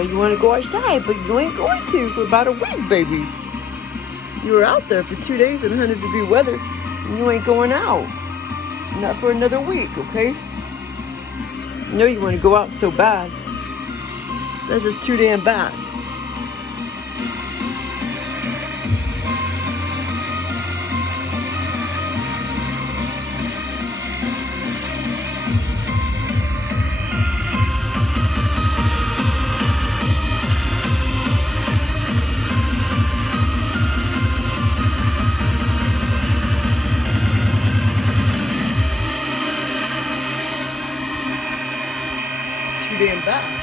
know you want to go outside, but you ain't going to for about a week, baby. You were out there for 2 days in 100-degree weather, and you ain't going out. Not for another week, okay? You know you want to go out so bad. That's just too damn bad. Too damn bad.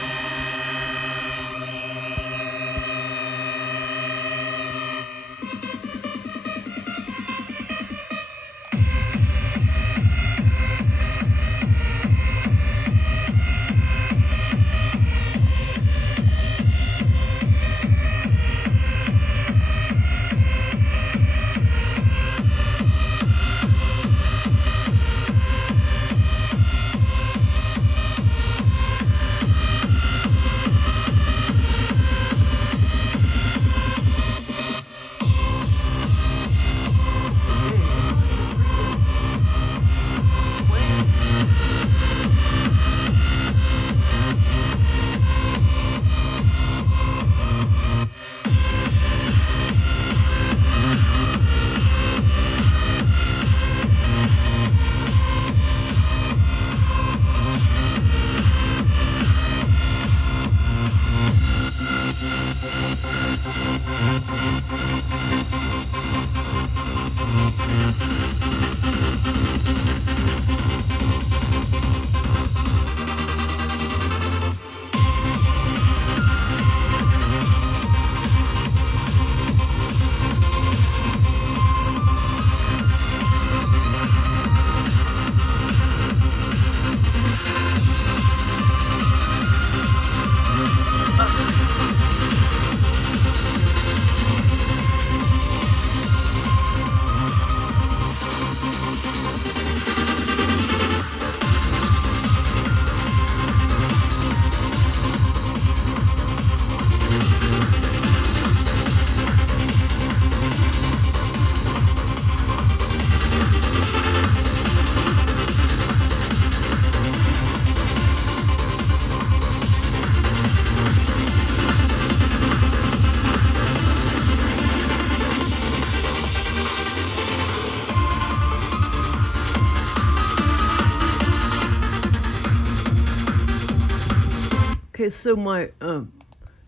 Okay, so my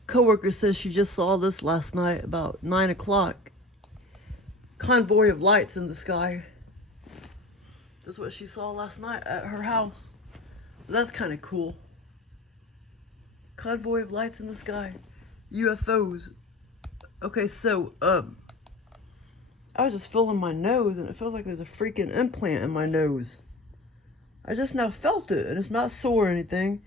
coworker says she just saw this last night about 9 o'clock. Convoy of lights in the sky. That's what she saw last night at her house. That's kind of cool. Convoy of lights in the sky. UFOs. Okay, so I was just feeling my nose, and it feels like there's a freaking implant in my nose. I just now felt it, and it's not sore or anything.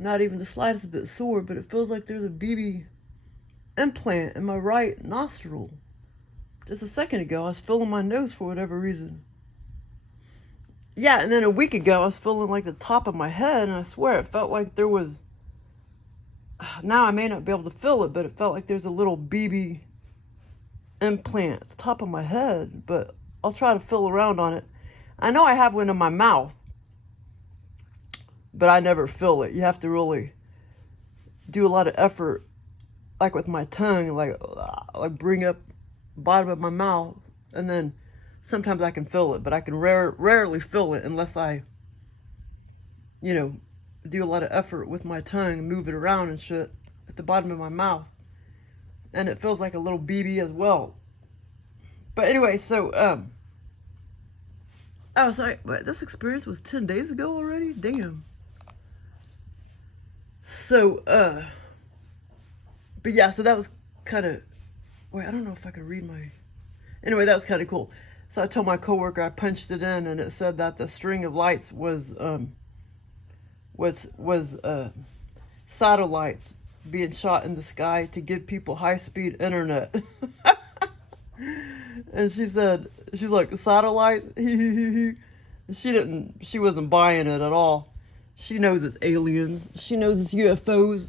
Not even the slightest bit sore, but it feels like there's a BB implant in my right nostril. Just a second ago, I was feeling my nose for whatever reason. Yeah, and then a week ago, I was feeling like the top of my head, and I swear it felt like there was... Now I may not be able to feel it, but it felt like there's a little BB implant at the top of my head, but I'll try to feel around on it. I know I have one in my mouth, but I never feel it. You have to really do a lot of effort, like with my tongue, like bring up bottom of my mouth, and then sometimes I can feel it, but I can rarely feel it unless I, you know, do a lot of effort with my tongue, move it around and shit at the bottom of my mouth. And it feels like a little BB as well. But anyway, so, I was like, but this experience was 10 days ago already? Damn. So, but yeah, so that was kind of, wait, I don't know if I can read my, anyway, that was kind of cool. So I told my coworker, I punched it in, and it said that the string of lights was satellites being shot in the sky to give people high-speed internet. And she's like, satellite? She wasn't buying it at all. She knows it's aliens. She knows it's UFOs.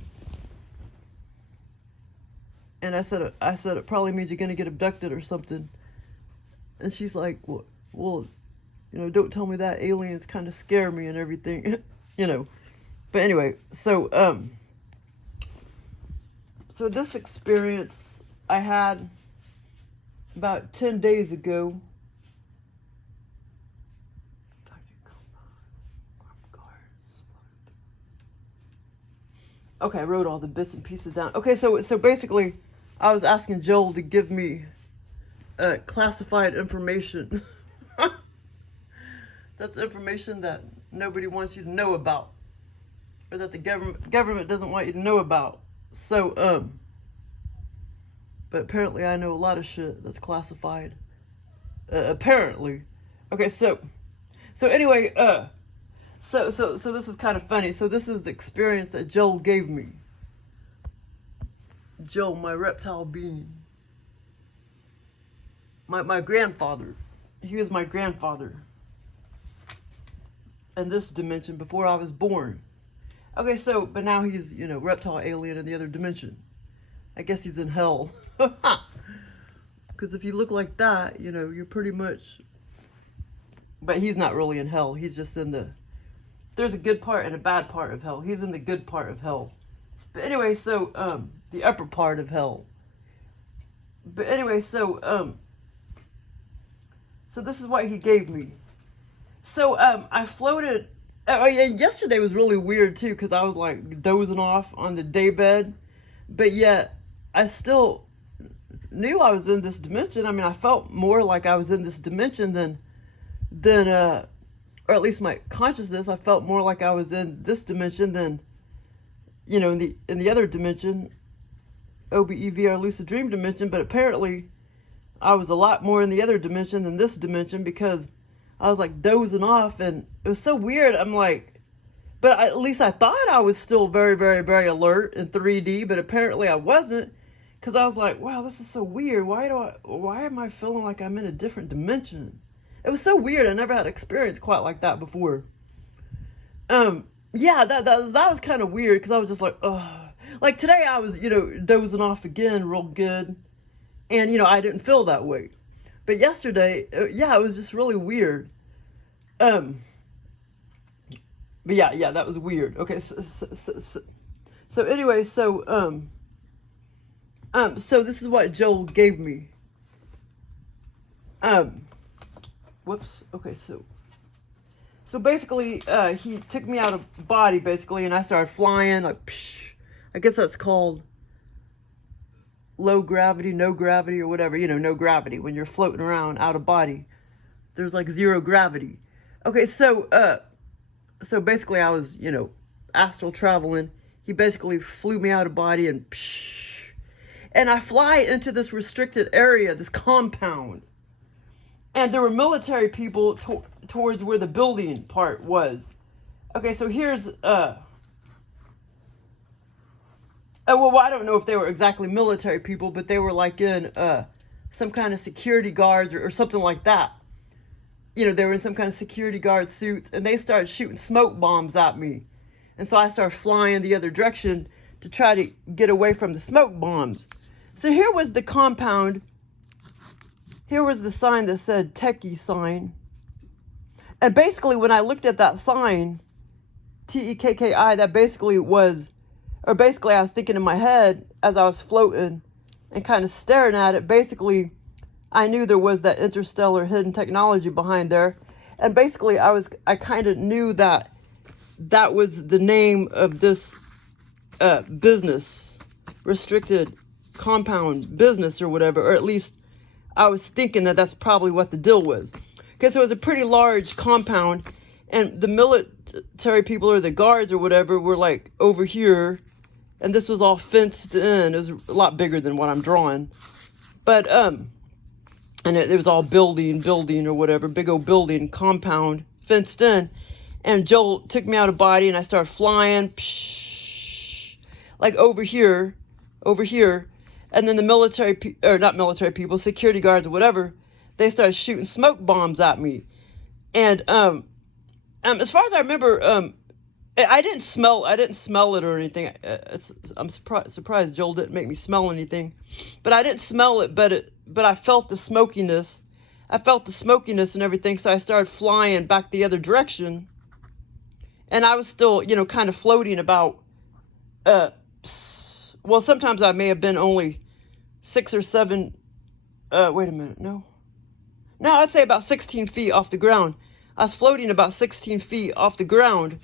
And I said it probably means you're gonna get abducted or something. And she's like, well, don't tell me that. Aliens kind of scare me and everything, But anyway, so this experience I had about 10 days ago. Okay, I wrote all the bits and pieces down. Okay, so basically, I was asking Joel to give me classified information. That's information that nobody wants you to know about, or that the government doesn't want you to know about. So, but apparently I know a lot of shit that's classified. Apparently. Okay, so anyway, so this was kind of funny. So this is the experience that Joel gave me. Joel, my reptile being. My grandfather. He was my grandfather. In this dimension before I was born. Okay, so, but now he's, reptile alien in the other dimension. I guess he's in hell. Because if you look like that, you're pretty much... But he's not really in hell. He's just in the... There's a good part and a bad part of hell. He's in the good part of hell. But anyway, so, the upper part of hell. But anyway, so this is what he gave me. So, I floated... Oh, yeah, yesterday was really weird, too, because I was, like, dozing off on the daybed. But yet, I still knew I was in this dimension. I mean, I felt more like I was in this dimension than or at least my consciousness, I felt more like I was in this dimension than, in the other dimension, OBE, VR, lucid dream dimension. But apparently, I was a lot more in the other dimension than this dimension, because I was like dozing off, and it was so weird. I'm like, but at least I thought I was still very, very, very alert in 3D, but apparently I wasn't, because I was like, wow, this is so weird. Why am I feeling like I'm in a different dimension? It was so weird. I never had experience quite like that before. Yeah, that was kind of weird, because I was just like, ugh. Like today I was, dozing off again real good, and, I didn't feel that way. But yesterday, yeah, it was just really weird. But yeah, that was weird. Okay, so anyway, so this is what Joel gave me. Whoops. Okay, so basically, he took me out of body, basically, and I started flying, like, psh, I guess that's called low gravity, no gravity, or whatever, no gravity. When you're floating around out of body, there's like zero gravity. Okay, so basically I was, astral traveling. He basically flew me out of body, and I fly into this restricted area, this compound. And there were military people towards where the building part was. Okay, so here's, well, I don't know if they were exactly military people, but they were like in some kind of security guards or something like that. They were in some kind of security guard suits, and they started shooting smoke bombs at me. And so I started flying the other direction to try to get away from the smoke bombs. So here was the compound. Here was the sign that said TEKKI sign. And basically when I looked at that sign, TEKKI, that basically was... Or basically, I was thinking in my head, as I was floating and kind of staring at it, basically, I knew there was that interstellar hidden technology behind there. And basically, I kind of knew that was the name of this business, restricted compound business or whatever. Or at least, I was thinking that that's probably what the deal was. Because it was a pretty large compound, and the military people or the guards or whatever were like over here. And this was all fenced in. It was a lot bigger than what I'm drawing. But, and it was all building or whatever. Big old building, compound, fenced in. And Joel took me out of body, and I started flying. Like over here. And then the military, or not military people, security guards or whatever, they started shooting smoke bombs at me. And, as far as I remember, I didn't smell it or anything. I'm surprised Joel didn't make me smell anything, but I didn't smell it. But I felt the smokiness. I felt the smokiness and everything. So I started flying back the other direction, and I was still, you know, kind of floating about. Well, sometimes I may have been only 6 or 7. Wait a minute, no, I'd say about 16 feet off the ground. I was floating about 16 feet off the ground.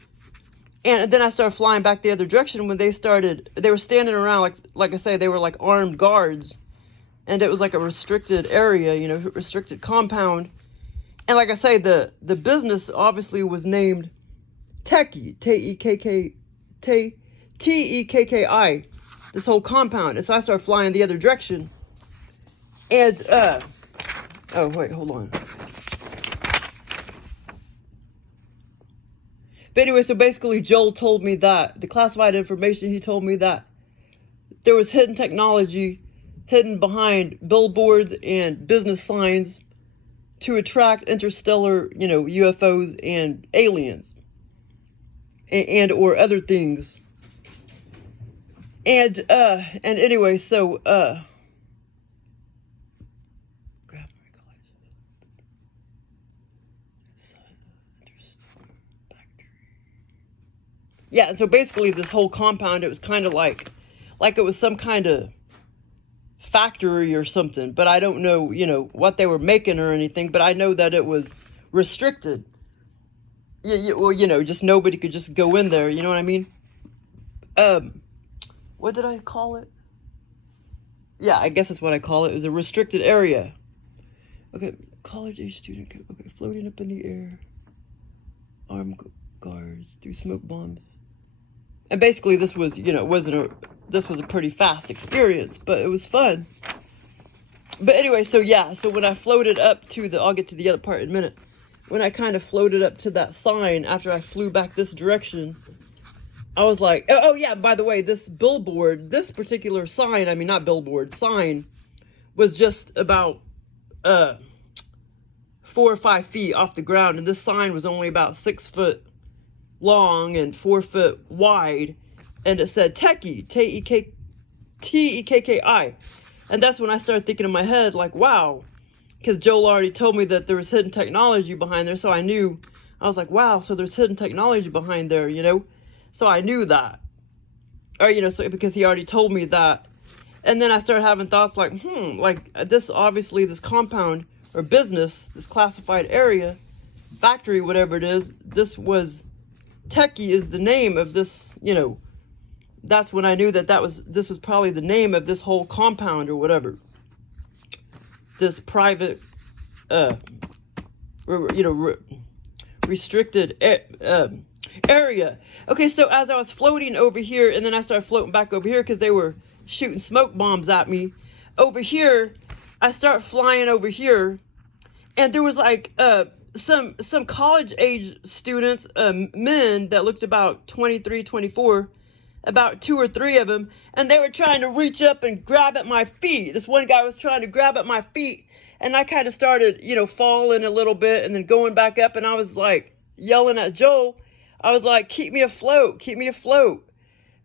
And then I started flying back the other direction when they were standing around, like I say, they were like armed guards. And it was like a restricted area, you know, restricted compound. And like I say, the business obviously was named TEKKI, T-E-K-K-I, this whole compound. And so I started flying the other direction. And, oh, wait, hold on. But anyway, so basically Joel told me that, the classified information, he told me that there was hidden technology hidden behind billboards and business signs to attract interstellar, you know, UFOs and aliens and or other things. And anyway, so, yeah, so basically this whole compound, it was kind of like it was some kind of factory or something, but I don't know, you know, what they were making or anything, but I know that it was restricted. Well, you know, just nobody could just go in there, you know what I mean? What did I call it? Yeah, I guess that's what I call it. It was a restricted area. Okay, college age student, okay, floating up in the air, armed guards, through smoke bombs. And basically this was, you know, this was a pretty fast experience, but it was fun. But anyway, so yeah, so when I floated up to I'll get to the other part in a minute. When I kind of floated up to that sign after I flew back this direction, I was like, oh yeah, by the way, this billboard, this particular sign, I mean, not billboard, sign, was just about 4 or 5 feet off the ground. And this sign was only about 6 foot long and 4 foot wide, and it said TEKKI, T-E-K-K-I. And that's when I started thinking in my head, like, wow, because Joel already told me that there was hidden technology behind there, so I knew. I was like, wow, so there's hidden technology behind there, you know. So I knew that, or, you know, so because he already told me that. And then I started having thoughts like, like this, obviously this compound or business, this classified area, factory, whatever it is, this TEKKI is the name of this, you know. That's when I knew that this was probably the name of this whole compound or whatever. This private, you know, restricted area. Okay, so as I was floating over here, and then I started floating back over here because they were shooting smoke bombs at me. Over here, I start flying over here, and there was like some college age students, men that looked about 23, 24, about 2 or 3 of them, and they were trying to reach up and grab at my feet. This one guy was trying to grab at my feet, and I kind of started, you know, falling a little bit and then going back up, and I was like yelling at Joel. I was like, keep me afloat, keep me afloat.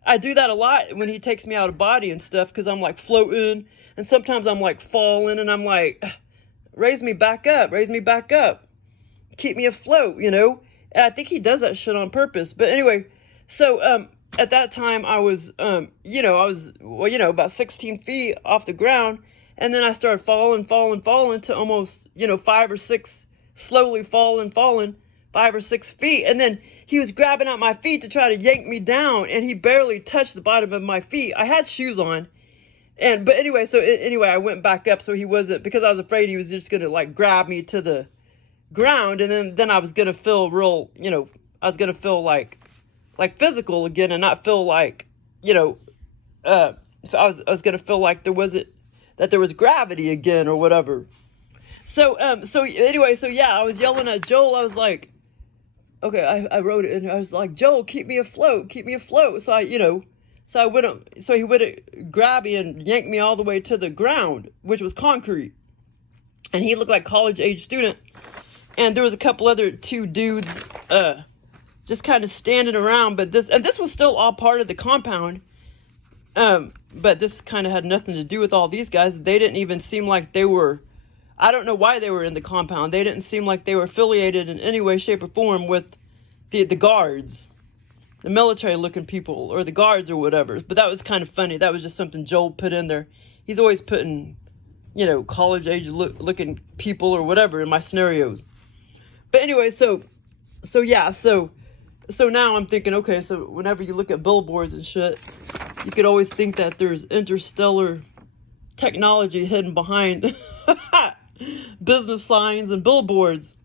I do that a lot when he takes me out of body and stuff, because I'm like floating, and sometimes I'm like falling, and I'm like, raise me back up, keep me afloat, you know. And I think he does that shit on purpose. But anyway, so at that time I was, you know, well, you know, about 16 feet off the ground, and then I started falling to almost, you know, 5 or 6, slowly falling 5 or 6 feet, and then he was grabbing at my feet to try to yank me down, and he barely touched the bottom of my feet. I had shoes on, but anyway, so anyway, I went back up, so he wasn't, because I was afraid he was just gonna like grab me to the ground, and then I was gonna feel real, you know, I was gonna feel like physical again, and not feel like, you know, so I was gonna feel like there was gravity again or whatever. So anyway, so yeah, I was yelling at Joel. I was like, okay, I wrote it, and I was like, Joel, keep me afloat. So so he wouldn't grab me and yank me all the way to the ground, which was concrete. And he looked like college age student. And there was a couple other 2 dudes, just kind of standing around. But this was still all part of the compound. But this kind of had nothing to do with all these guys. They didn't even seem like they were, I don't know why they were in the compound. They didn't seem like they were affiliated in any way, shape, or form with the guards, the military looking people, or the guards or whatever. But that was kind of funny. That was just something Joel put in there. He's always putting, you know, college age looking people or whatever in my scenarios. But anyway, so now I'm thinking, okay, so whenever you look at billboards and shit, you could always think that there's interstellar technology hidden behind business signs and billboards.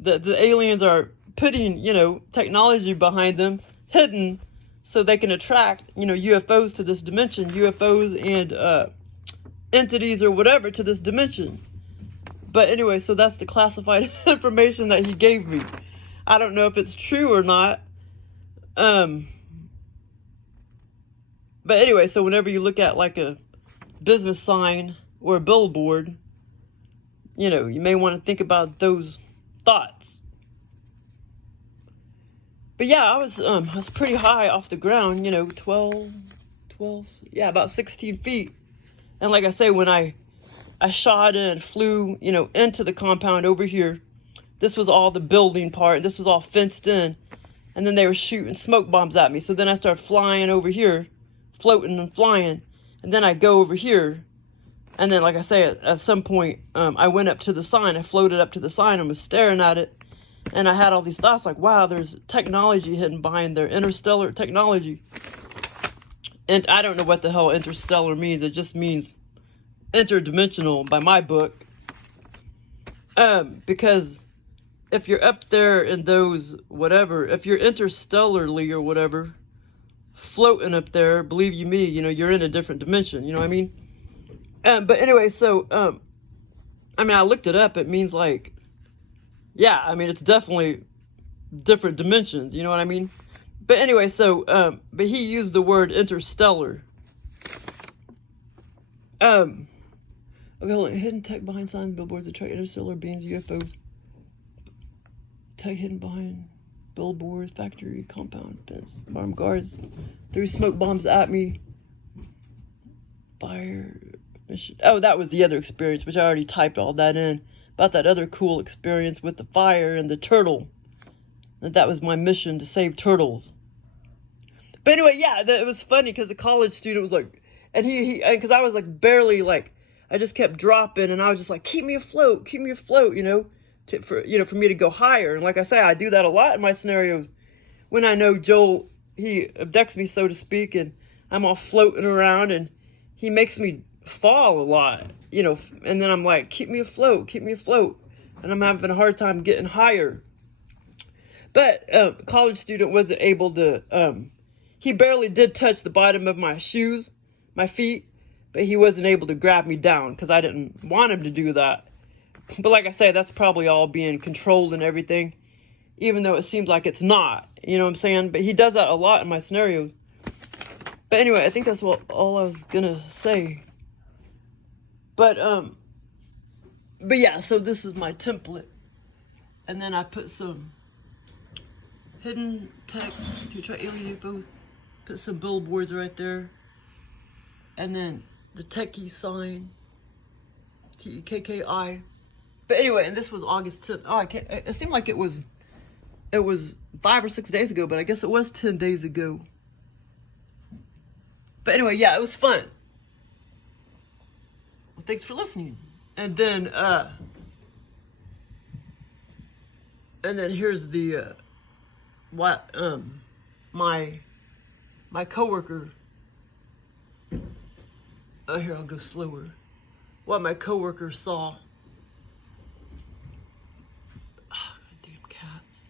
That the aliens are putting, you know, technology behind them, hidden, so they can attract, you know, UFOs to this dimension, UFOs and entities or whatever to this dimension. But anyway, so that's the classified information that he gave me. I don't know if it's true or not. But anyway, so whenever you look at like a business sign or a billboard, you know, you may want to think about those thoughts. But yeah, I was pretty high off the ground, you know, 12, about 16 feet. And like I say, when I shot and flew, you know, into the compound over here, this was all the building part. This was all fenced in. And then they were shooting smoke bombs at me. So then I started flying over here, floating and flying. And then I go over here. And then, like I say, at some point, I went up to the sign. I floated up to the sign and was staring at it. And I had all these thoughts like, wow, there's technology hidden behind there, interstellar technology. And I don't know what the hell interstellar means. It just means interdimensional by my book. Because if you're up there in those, whatever, if you're interstellarly or whatever, floating up there, believe you me, you know, you're in a different dimension, you know what I mean? But anyway, so, I mean, I looked it up. It means like, yeah, I mean, it's definitely different dimensions, you know what I mean? But anyway, so, but he used the word interstellar. Okay, hold on. Hidden tech behind signs, billboards, attract interstellar beings, UFOs. Tech hidden behind billboards, factory, compound, fence, armed guards. Threw smoke bombs at me. Fire. Mission. Oh, that was the other experience, which I already typed all that in. About that other cool experience with the fire and the turtle. That was my mission, to save turtles. But anyway, yeah, it was funny because the college student was like, and because I was like barely like, I just kept dropping, and I was just like, keep me afloat, you know, for me to go higher. And like I say, I do that a lot in my scenarios when I know Joel, he abducts me, so to speak, and I'm all floating around, and he makes me fall a lot, you know, and then I'm like, keep me afloat, and I'm having a hard time getting higher. But college student wasn't able to, he barely did touch the bottom of my shoes, my feet, but he wasn't able to grab me down because I didn't want him to do that. But like I say, that's probably all being controlled and everything, even though it seems like it's not, you know what I'm saying? But he does that a lot in my scenarios. But anyway, I think that's all I was gonna say. But yeah, so this is my template. And then I put some hidden tech to attract alien UFOs. Put some billboards right there. And then the TEKKI sign. TEKKI. But anyway, and this was August 10th. Oh, it seemed like it was 5 or 6 days ago, but I guess it was 10 days ago. But anyway, yeah, it was fun. Well, thanks for listening. And then here's the what my coworker. Oh, here, I'll go slower. What my coworker saw. Oh, damn cats.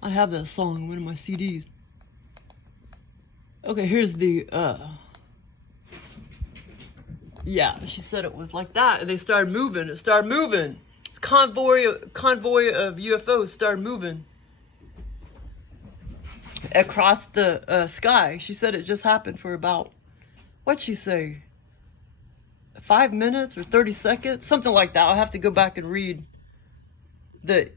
I have that song in one of my CDs. Okay, here's the yeah, she said it was like that, and they started moving. It started moving. This convoy of UFOs started moving. across the sky. She said it just happened for about, what'd she say, 5 minutes or 30 seconds, something like that. I'll have to go back and read the